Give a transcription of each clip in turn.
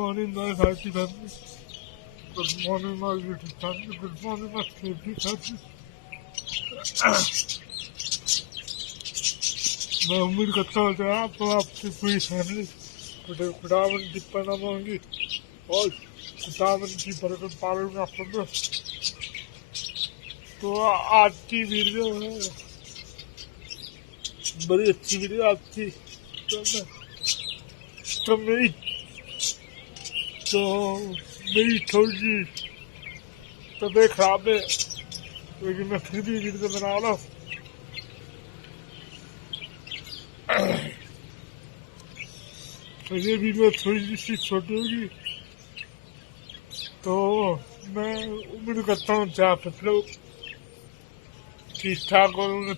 morning, my hearty family. Good morning, my beautiful family. Good morning, my favorite family. मैं उम्मीद करता हूँ कि आप और आपकी पूरी फैमिली खुदावन की पनाह होंगी और खुदावन की बरकत पालन में आप सब। तो आज की वीडियो है बड़ी अच्छी वीडियो आपकी। तो मेरी थोड़ी सी तबीयत खराब है, लेकिन मैं फिर भी वीडियो बना रहा हूँ। तो ये वीडियो थोड़ी सी छोटी होगी, तो मैं उम्मीद करता हूँ कि आप सब लोग ठीक ठाक और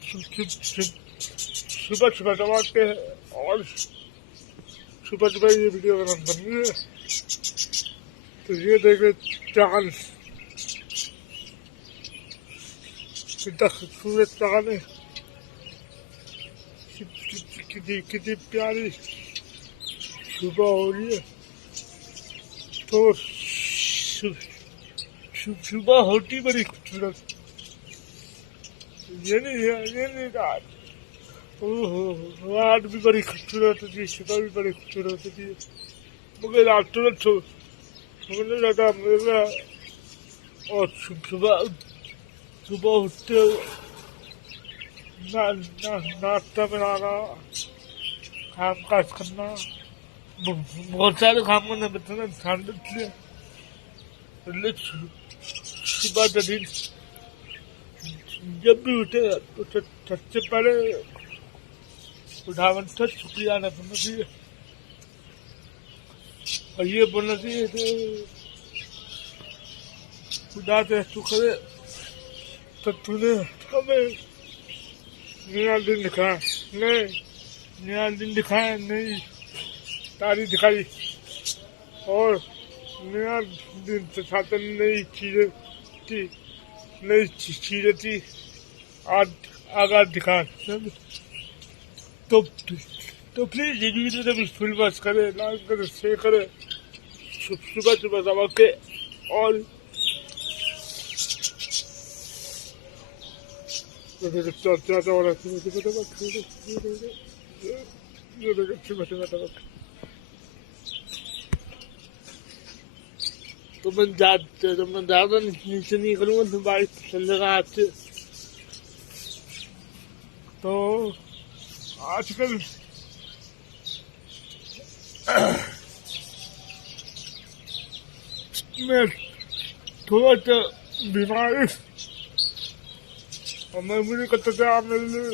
सुबह सुबह दबाते हैं और सुबह सुबह ये वीडियो बन रही है। तो ये देखे चांद कितना खूबसूरत चांद है, कितनी प्यारी सुबह हो रही है। तो सुबह होती बड़ी खूबसूरत, ये नहीं रात। रात भी बड़ी खूबसूरत होती है, सुबह भी बड़ी खूबसूरत होती है। मुझे रात तुरंत मुझे लगा मेरा और सुबह उठते नाश्ता बनाना, काम काज करना, बहुत सारे काम करना बताना ठंड इसलिए सुबह का दिन जब भी उठे तो सबसे पहले खुदावन का शुक्रिया अदा करना चाहिए और ये बोलना चाहिए कि खुदा से शुक्र है तो तूने हमें नया दिन दिखाया, नया दिन दिखाया, नई तारीख दिखाई और नया दिन साथ नई चीजें थी आज आगाज दिखा। तो प्लीज ये वीडियो भी फुल वॉच करे, लाइक करे, शेयर करे सुबह सुबह दबा के। और तो मैं ज्यादा नीचे नहीं करूँगा तो बाइक चलेगा हाथ से। तो आजकल मैं थोड़ा सा बीमार और मैं उम्मीद करता था आप मेरे लिए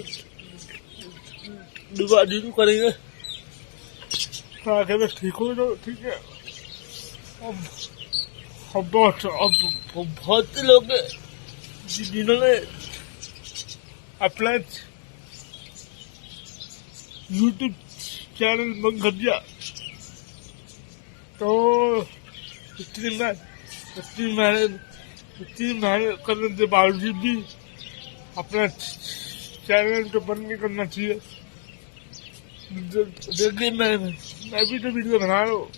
दुआ जरूर करेंगे ताकि मैं ठीक हो जाऊँ। ठीक है, अब बहुत से लोग जिन्होंने अपना यूट्यूब चैनल बंद कर दिया, तो इतनी मेहनत करने के बावजूद भी अपना चैनल तो बंद नहीं करना चाहिए। देखिए मैं भी तो वीडियो बना रहा हूँ,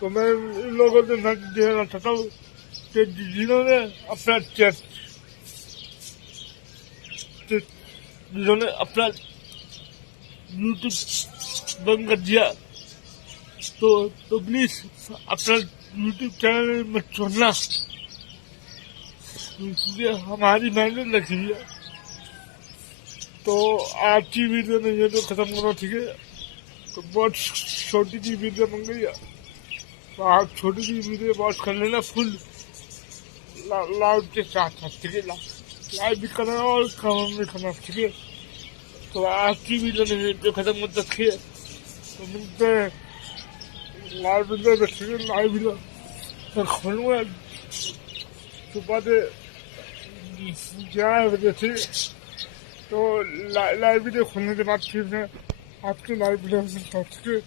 तो मैं इन लोगों से मैसेज देना चाहता हूँ कि जिन्होंने अपना यूट्यूब बंद कर दिया, तो प्लीज अपना यूट्यूब चैनल मत छोड़ना, क्योंकि हमारी मेहनत लगी है। तो आज की वीडियो में ये तो खत्म करो, ठीक है। तो बहुत छोटी सी वीडियो बन गई है, तो आप छोटी सी वीडियो वॉच कर लेना फुल लाइव के साथ, ठीक है। लाइव भी करना और कमेंट भी करना, ठीक है। तो आज की वीडियो में जो खत्म कर रखी है, तो मिलते हैं लाइव वीडियो में, ठीक है। लाइव वीडियो मैं खोलूँगा सुबह से 11 बजे, ठीक है। तो लाइव वीडियो खोलने के बाद फिर मैं आपके लाइव वीडियो से, ठीक है।